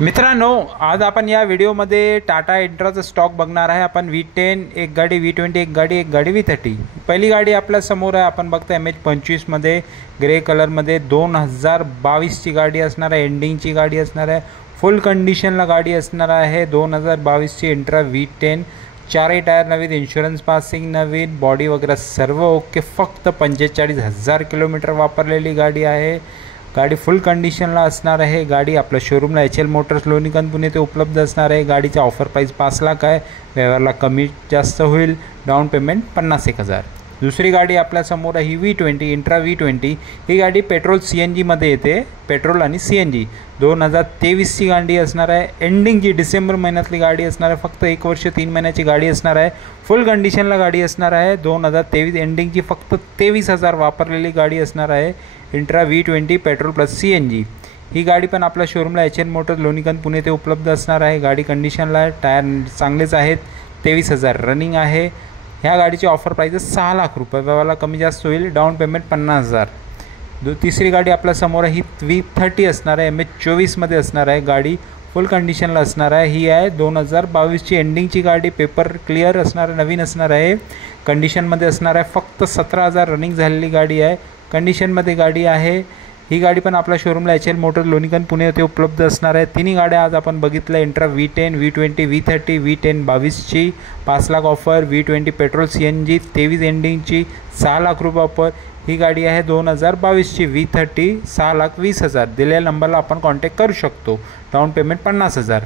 मित्रांनो, आज आपण या व्हिडिओमध्ये टाटा इंट्राचा स्टॉक बघणार आहे। आपण V10 एक गाडी, V20 एक गाडी V30। पहिली गाडी आपल्या समोर आहे। आपण बघता MH25 मध्ये ग्रे कलरमध्ये 2022 ची गाडी असणार आहे। एंडिंगची गाडी असणार आहे। फुल कंडिशनला गाडी असणार आहे। 2022 ची इंट्रा V10। चारही टायर नवीन, इन्शुरन्स पासिंग नवीन, बॉडी वगैरे सर्व ओके। फक्त 45,000 किलोमीटर वापरलेली गाडी आहे। गाडी फुल कंडिशनला असणार आहे। गाडी आपल्या शोरूमला HL मोटर्स लोणीकांत पुणे ते उपलब्ध असणार आहे। गाडीचा ऑफर प्राइस 5 लाख आहे। व्यवहारला कमी जास्त होईल। Down payment 51,000। दुसरी गाडी आपल्या समोर आहे ही V20 इंट्रा V20। ही गाडी पेट्रोल CNG मध्ये येते। पेट्रोल आणि CNG 2023 ची गाडी असणार आहे। एंडिंगची डिसेंबर महिन्यातली गाडी असणार आहे। फक्त 1 वर्ष 3 महिन्याची गाडी असणार आहे। फुल कंडिशनला गाडी असणार आहे। 2023 एंडिंगची फक्त 23,000 वापरलेली गाडी असणार आहे। Intra V20 petrol plus CNG। ही गाडी पण आपल्या शोरूमला HL मोटर्स लोणीकांत पुणे ते उपलब्ध असणार आहे। गाडी कंडिशनला आहे। टायर चांगलेच आहेत। 23,000 रनिंग आहे। ह्या गाडीची ऑफर प्राइस 6 लाख रुपये। व्यवहारला कमी जास्त होईल। Down payment 50,000। तिसरी गाडी आपल्या समोर ही V30 असणार आहे। MH24 मध्ये असणार आहे। गाडी फुल कंडिशनला असणार आहे। ही आहे 2022 ची एंडिंगची गाडी। पेपर क्लिअर असणार, नवीन असणार आहे। कंडिशनमध्ये असणार आहे। फक्त 17,000 रनिंग झालेली गाडी आहे। कंडिशनमध्ये गाडी आहे। ही गाडी पण आपल्या शोरूमला HL मोटर्स लोणीकांत पुणे येथे उपलब्ध असणार आहे। तिन्ही गाड्या आज आपण बघितल्या। Intra V10, V20, V30। V10 22 ची 5 lakh offer. V20 petrol CNG 23 एंडिंगची 6 lakh रुपये ऑफर। ही गाडी आहे 2022 ची V30 6,20,000। दिलेल्या नंबरला आपण कॉन्टॅक्ट करू शकतो। Down payment 50,000।